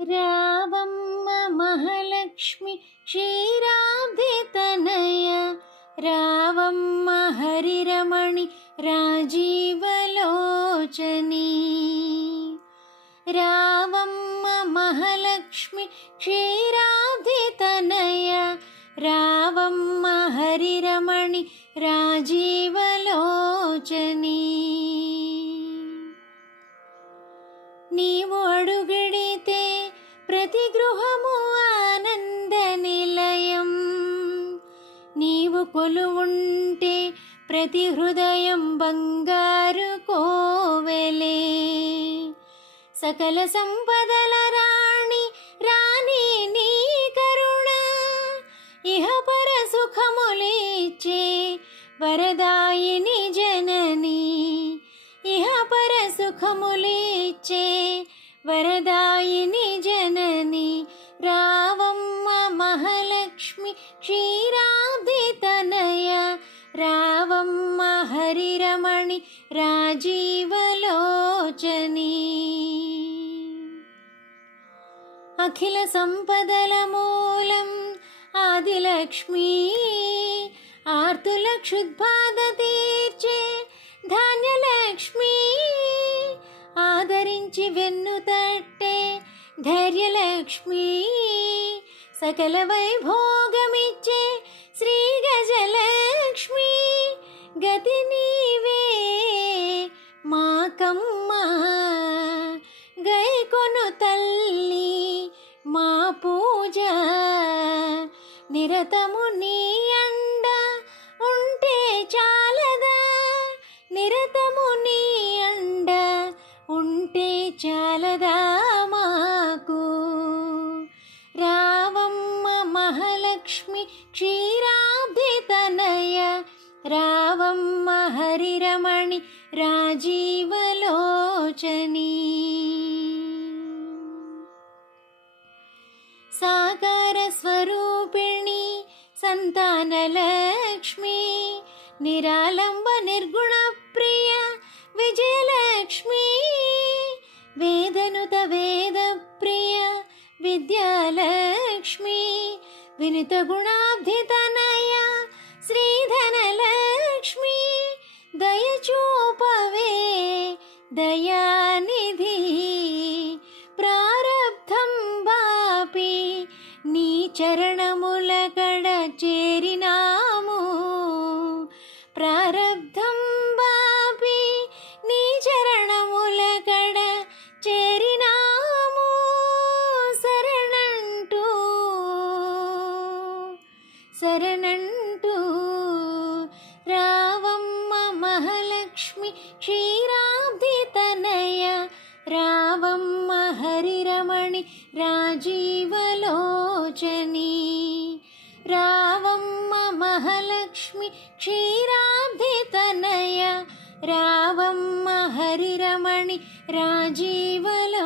రావమ్మ మహాలక్ష్మి క్షీరాబ్ది తనయ, రావమ్మ హరిరమణి రాజీవలోచని. రావమ్మ మహాలక్ష్మి క్షీరాబ్ది తనయ, రావమ్మ హరిరమణి రాజీవలోచని. నీవు అడుగడితే ప్రతి గృహము ఆనంద నిలయం, నీవు కొలువుంటే ప్రతి హృదయం బంగారు కోవెలే. సకల సంపదల రాణి రాణి నీ కరుణ, ఇహపర సుఖములిచ్చే వరదాయిని జనని. ఇహపర సుఖములిచ్చే వరదాయిని జనని. రావమ్మ మహాలక్ష్మి క్షీరాబ్ది తనయ, రావమ్మ హరిరమణి రాజీవలోచని. అఖిల సంపదల మూలం ఆదిలక్ష్మి, ఆర్తుల క్షుద్బాధ తీర్చే ధాన్యలక్ష్మి. ఆదరించి వెన్ను తట్టే ధైర్యలక్ష్మి, సకల వైభోగమిచ్చే శ్రీ గజలక్ష్మి. గతి నీవే మాకమ్మ, గైకొను తల్లి మా పూజ. నిరతము నీ అండ ఉంటే చాలదా, నిరతము నీ అండ ఉంటే చాలదా మాకు. రావమ్మ మహాలక్ష్మి క్షీరాబ్ది తనయ, రావమ్మ హరిరమణి రాజీవలోచని. సాకార స్వరూపిణి సంతానలక్ష్మి, నిరాలంబ నిర్గుణ ప్రియ విజయలక్ష్మి. వేదనుత వేద ప్రియ విద్యాలక్ష్మి, వినిత గుణాబ్ధి తనయ శ్రీధనలక్ష్మి. దయచూపవే దయానిధి, ప్రారబ్ధం బాపి నీ చరణముల కడ చేరినాము. ప్రారబ్ధం బాపి నీ చరణముల కడ చేరినాము. శరణంటూ శరణంటూ రావమ్మ మహాలక్ష్మి క్షీరాబ్ది తనయ, రావమ్మ హరిరమణి రాజీవలోచని. రావమ్మ మహాలక్ష్మి క్షీరాబ్ది తనయ, రావమ్మ హరిరమణి రాజీవలోచని.